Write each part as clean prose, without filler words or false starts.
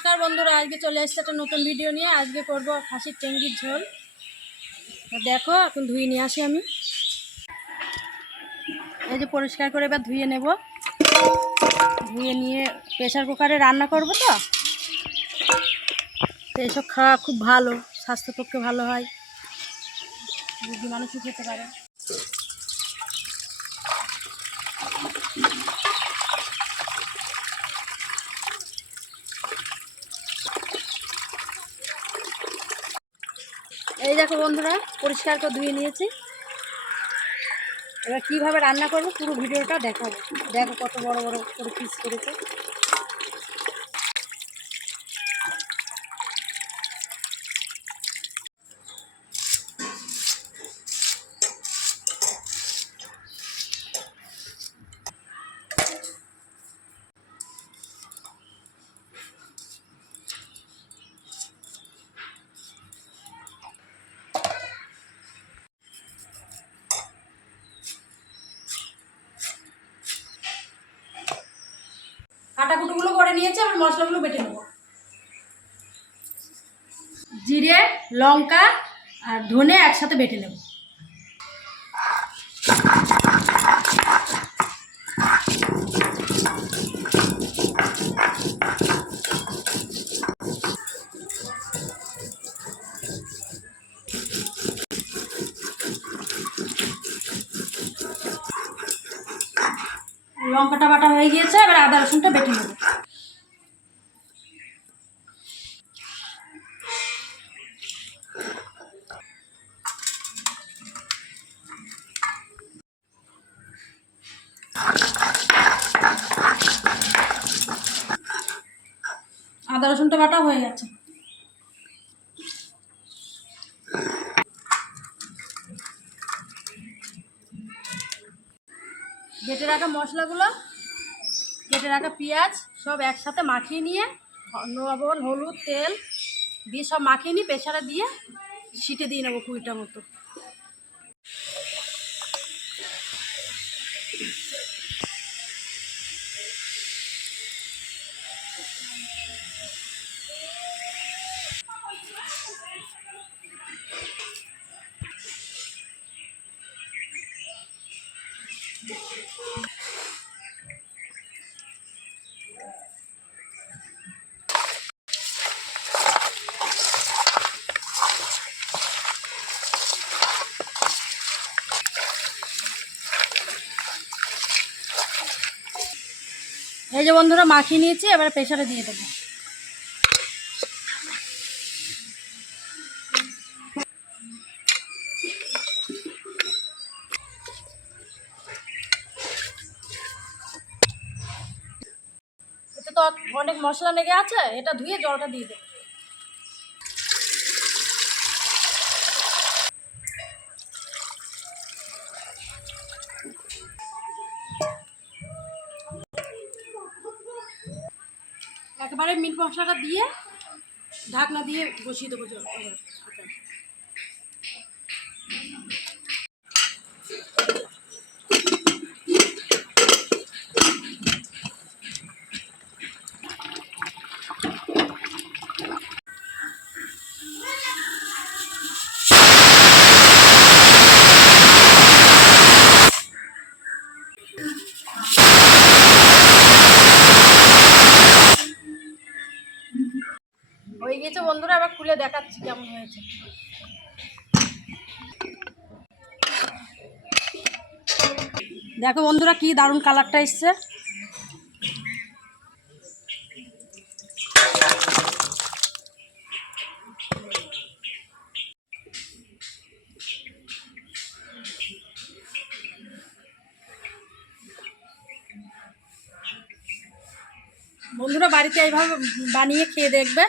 নমস্কার বন্ধুরা, আজকে চলে এসেছে একটা নতুন ভিডিও নিয়ে। আজকে করব খাসির টেঙ্গির ঝোল। দেখো এখন ধুয়ে নিয়ে আসি আমি। এই যে পরিষ্কার করে এবার ধুয়ে নেব। ধুয়ে নিয়ে প্রেসার কুকারে রান্না করব। তো এসব খাওয়া খুব ভালো, স্বাস্থ্যের পক্ষে ভালো হয়, যদি মানুষও খেতে পারে। এই দেখো বন্ধুরা, পরিষ্কার করে ধুয়ে নিয়েছি। এবার কীভাবে রান্না করবো পুরো ভিডিওটা দেখাবো। দেখো কত বড় বড় করে পিস করেছে। কাটাকুটোগুলো করে নিয়েছি, আবার মশলাগুলো বেটে নেব। জিরে, লঙ্কা আর ধনে একসাথে বেটে নেব। লঙ্কাটা বাটা হয়ে গিয়েছে, এবার আদা রসুনটা বেটে নেব। আদা রসুনটা বাটা হয়ে গেছে। বেটে রাখা মশলাগুলো, কেটে রাখা পেঁয়াজ সব একসাথে মাখিয়ে নিয়ে, লবণ, হলুদ, তেল দিয়ে সব মাখিয়ে নিয়ে প্রেসারে দিয়ে সিটে দিয়ে নেবো 20টা মতো। এই যে বন্ধুরা মাখিয়ে নিয়েছি, এবার প্রেসারে দিয়ে দেবো। এতে তো অনেক মশলা লেগে আছে, এটা ধুয়ে জলটা দিয়ে দেবো। একবারে মিট মশলাটা দিয়ে ঢাকনা দিয়ে বসিয়ে দেবো জল। হয়ে গেছে বন্ধুরা, আবার খুলে দেখাচ্ছি কেমন হয়েছে। দেখো বন্ধুরা কি দারুণ কালারটা এসছে। বন্ধুরা বাড়িতে এইভাবে বানিয়ে খেয়ে দেখবে।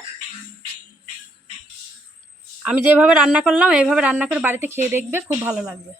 আমি যেভাবে রান্না করলাম এইভাবে রান্না করে বাড়িতে খেয়ে দেখবে, খুব ভালো লাগবে।